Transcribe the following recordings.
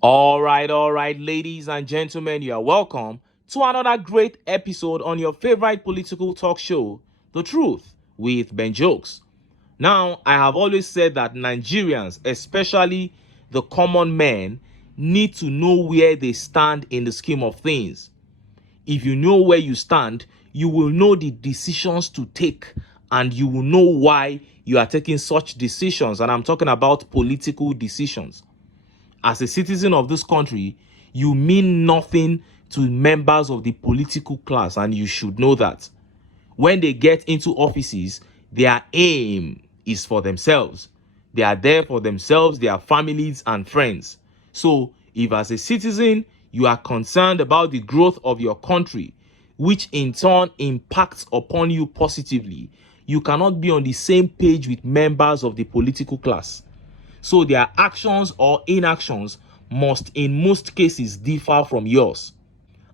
All right, ladies and gentlemen, you are welcome to another great episode on your favorite political talk show, The Truth with Ben Jokes. Now, I have always said that Nigerians, especially the common men, need to know where they stand in the scheme of things. If you know where you stand, you will know the decisions to take and you will know why you are taking such decisions. And I'm talking about political decisions. As a citizen of this country, you mean nothing to members of the political class, and you should know that. When they get into offices, their aim is for themselves. They are there for themselves, their families, and friends. So, if as a citizen, you are concerned about the growth of your country, which in turn impacts upon you positively, you cannot be on the same page with members of the political class. So their actions or inactions must in most cases differ from yours.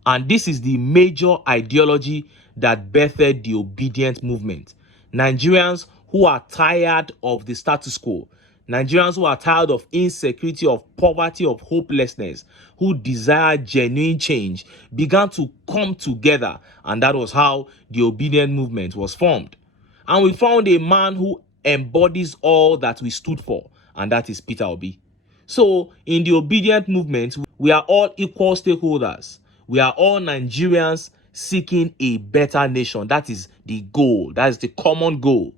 And this is the major ideology that birthed the obedient movement. Nigerians who are tired of the status quo, Nigerians who are tired of insecurity, of poverty, of hopelessness, who desire genuine change, began to come together, and that was how the obedient movement was formed. And we found a man who embodies all that we stood for, and that is Peter Obi. So, in the obedient movement, we are all equal stakeholders. We are all Nigerians seeking a better nation. That is the goal. That is the common goal.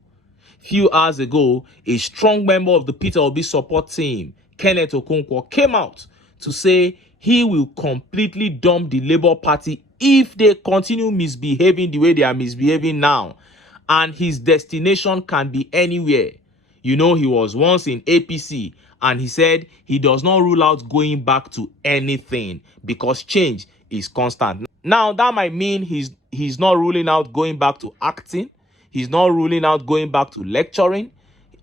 Few hours ago, a strong member of the Peter Obi support team, Kenneth Okonkwo, came out to say he will completely dump the Labour Party if they continue misbehaving the way they are misbehaving now. And his destination can be anywhere. You know, he was once in APC and he said he does not rule out going back to anything because change is constant. Now, that might mean he's not ruling out going back to acting. He's not ruling out going back to lecturing.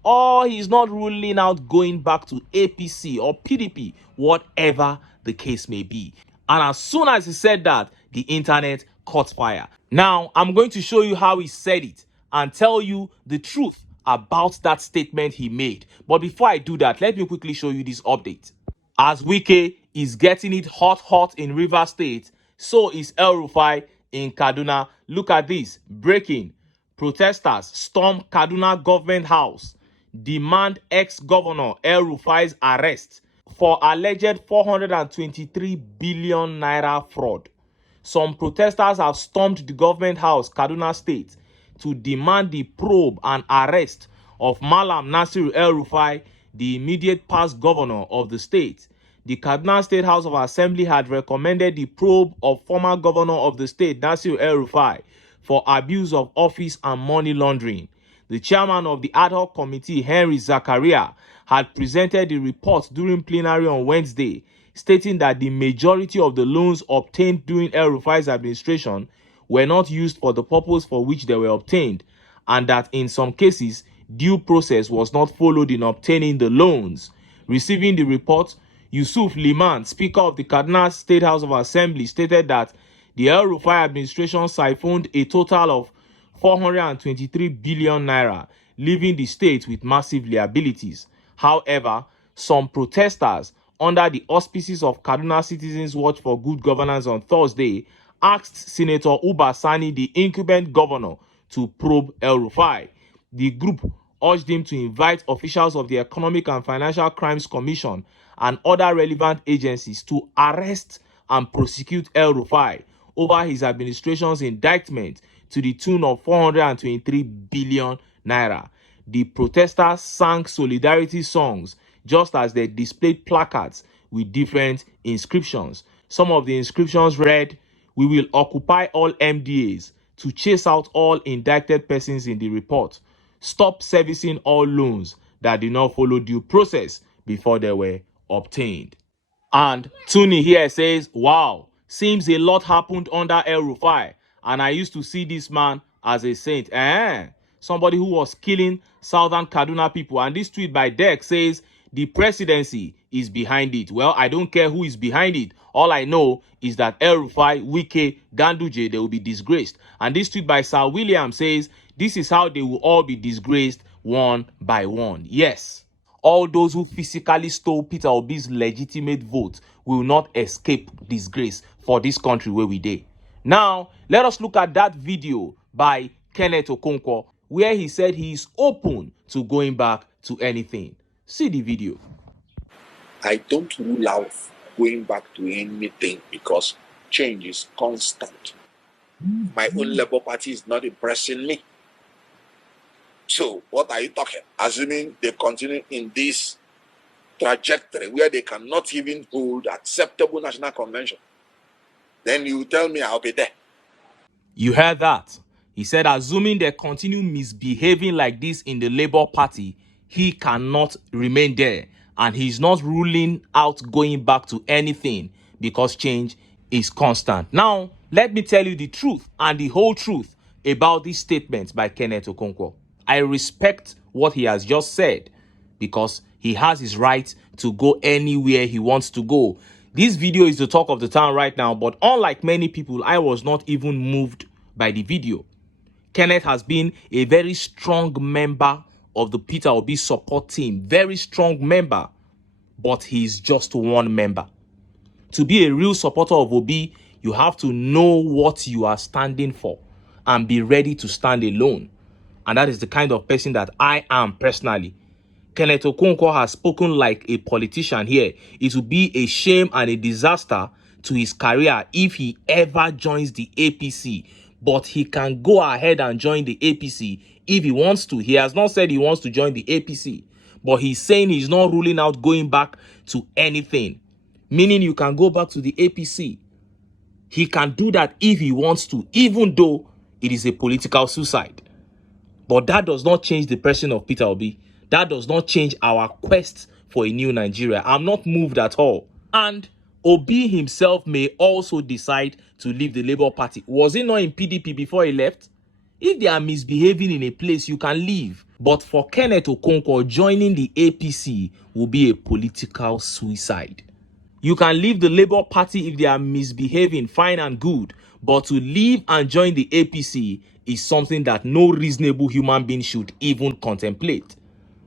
Or he's not ruling out going back to APC or PDP, whatever the case may be. And as soon as he said that, the internet caught fire. Now, I'm going to show you how he said it and tell you the truth about that statement he made. But before I do that, let me quickly show you this update. As Wike is getting it hot in Rivers State, so is El Rufai in Kaduna. Look at this. Breaking. Protesters storm Kaduna government house. Demand ex-governor El Rufai's arrest for alleged 423 billion naira fraud. Some protesters have stormed the government house, Kaduna State, to demand the probe and arrest of Malam Nasir El Rufai, the immediate past governor of the state. The Kaduna State House of Assembly had recommended the probe of former governor of the state, Nasir El Rufai, for abuse of office and money laundering. The chairman of the ad hoc committee, Henry Zakaria, had presented the report during plenary on Wednesday, stating that the majority of the loans obtained during El Rufai's administration were not used for the purpose for which they were obtained, and that in some cases, due process was not followed in obtaining the loans. Receiving the report, Yusuf Liman, Speaker of the Kaduna State House of Assembly, stated that the El Rufai administration siphoned a total of 423 billion naira, leaving the state with massive liabilities. However, some protesters, under the auspices of Kaduna Citizens Watch for Good Governance on Thursday, asked Senator Uba Sani, the incumbent governor, to probe El Rufai. The group urged him to invite officials of the Economic and Financial Crimes Commission and other relevant agencies to arrest and prosecute El Rufai over his administration's indictment to the tune of 423 billion naira. The protesters sang solidarity songs just as they displayed placards with different inscriptions. Some of the inscriptions read, "We will occupy all MDAs to chase out all indicted persons in the report. Stop servicing all loans that did not follow due process before they were obtained." And Tuni here says, wow, seems a lot happened under El Rufai, and I used to see this man as a saint. Somebody who was killing southern Kaduna people. And this tweet by Deck says, the presidency is behind it. Well, I don't care who is behind it. All I know is that El Rufai, Wike, Ganduje, they will be disgraced. And this tweet by Sir William says, this is how they will all be disgraced one by one. Yes. all those who physically stole Peter Obi's legitimate vote will not escape disgrace for this country where we dey. Now, let us look at that video by Kenneth Okonkwo where he said he is open to going back to anything. See the video. I don't rule out going back to anything because change is constant. My own Labour Party is not impressing me. So what are you talking? Assuming they continue in this trajectory where they cannot even hold acceptable national convention, then you tell me I'll be there. You heard that? He said assuming they continue misbehaving like this in the Labour Party, he cannot remain there. And he's not ruling out going back to anything because change is constant. Now, let me tell you the truth and the whole truth about this statement by Kenneth Okonkwo. I respect what he has just said because he has his right to go anywhere he wants to go. This video is the talk of the town right now, but unlike many people, I was not even moved by the video. Kenneth has been a very strong member of the Peter Obi support team. Very strong member, but he's just one member. To be a real supporter of Obi, you have to know what you are standing for and be ready to stand alone. And that is the kind of person that I am personally. Kenneth Okonkwo has spoken like a politician here. It would be a shame and a disaster to his career if he ever joins the APC. But he can go ahead and join the APC if he wants to. He has not said he wants to join the APC. But he's saying he's not ruling out going back to anything. Meaning you can go back to the APC. He can do that if he wants to, even though it is a political suicide. But that does not change the person of Peter Obi. That does not change our quest for a new Nigeria. I'm not moved at all. And Obi himself may also decide to leave the Labour Party. Was he not in PDP before he left? If they are misbehaving in a place, you can leave. But for Kenneth Okonkwo, joining the APC will be a political suicide. You can leave the Labour Party if they are misbehaving, fine and good. But to leave and join the APC is something that no reasonable human being should even contemplate.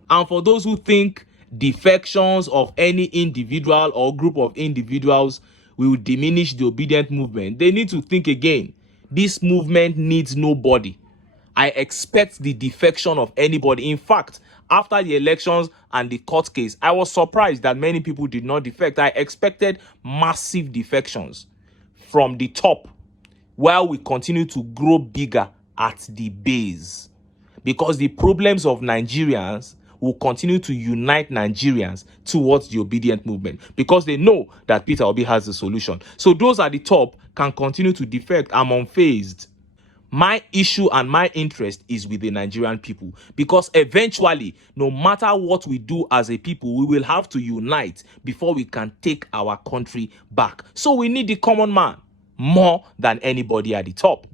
And for those who think defections of any individual or group of individuals will diminish the obedient movement, they need to think again. This movement needs nobody. I expect the defection of anybody. In fact, after the elections and the court case, I was surprised that many people did not defect. I expected massive defections from the top while we continue to grow bigger at the base. Because the problems of Nigerians will continue to unite Nigerians towards the obedient movement because they know that Peter Obi has the solution. So those at the top can continue to defect. I'm unfazed. My issue and my interest is with the Nigerian people because eventually, no matter what we do as a people, we will have to unite before we can take our country back. So we need the common man more than anybody at the top.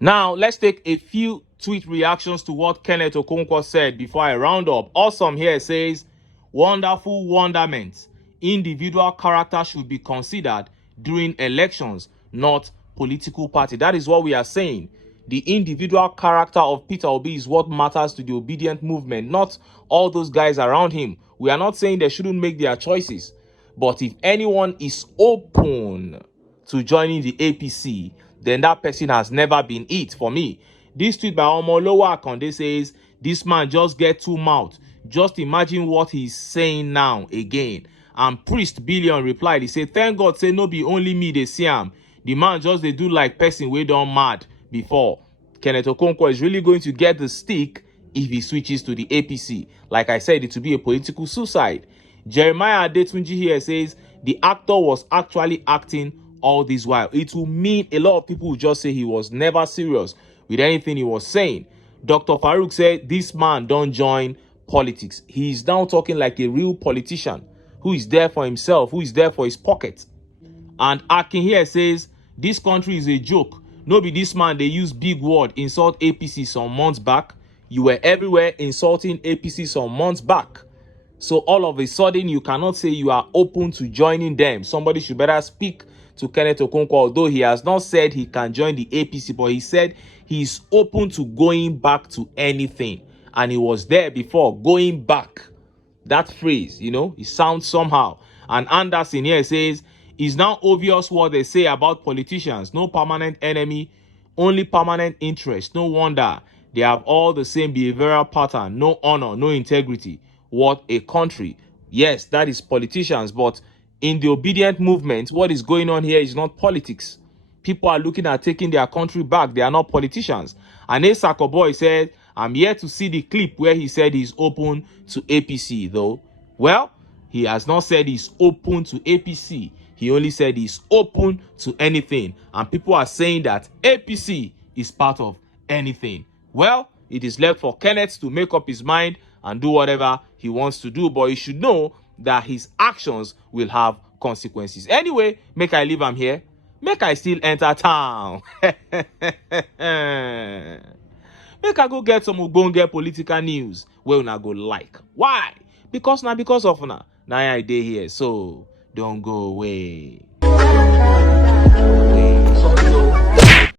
Now, let's take a few tweet reactions to what Kenneth Okonkwo said before I round up. Awesome here says, wonderful wonderment. Individual character should be considered during elections, not political party. That is what we are saying. The individual character of Peter Obi is what matters to the obedient movement, not all those guys around him. We are not saying they shouldn't make their choices. But if anyone is open to joining the APC, then that person has never been it for me. This tweet by Omolowo Akonde says, this man just get two mouth. Just imagine what he's saying now again. And Priest Billion replied, he said, thank God say no be only me they see him. The man just they do like person we done mad before. Kenneth Okonkwo is really going to get the stick if he switches to the APC. Like I said, it will be a political suicide. Jeremiah Adetunji here says, the actor was actually acting all this while. It will mean a lot of people will just say he was never serious with anything he was saying. Dr. Farouk said, this man don't join politics. He is now talking like a real politician who is there for himself, who is there for his pocket. And Akin here says, this country is a joke. No be this man, they use big word, insult APC some months back. You were everywhere insulting APC some months back. So all of a sudden, you cannot say you are open to joining them. Somebody should better speak to Kenneth Okonkwo, although he has not said he can join the APC, but he said he's open to going back to anything. And he was there before, going back That phrase, it sounds somehow. And Anderson here says, it's now obvious what they say about politicians. No permanent enemy, only permanent interest. No wonder they have all the same behavioral pattern. No honor, no integrity. What a country. Yes, that is politicians. But in the obedient movement, what is going on here is not politics. People are looking at taking their country back. They are not politicians. And Asako Boy said, I'm yet to see the clip where he said he's open to APC, though. Well, he has not said he's open to APC. He only said he's open to anything. And people are saying that APC is part of anything. Well, it is left for Kenneth to make up his mind and do whatever he wants to do. But he should know that his actions will have consequences. Anyway, make I leave him here. Make I still enter town. Make I go get some ogbonge political news wey una go like. Why? Because of una. Now I dey here, so don't go away.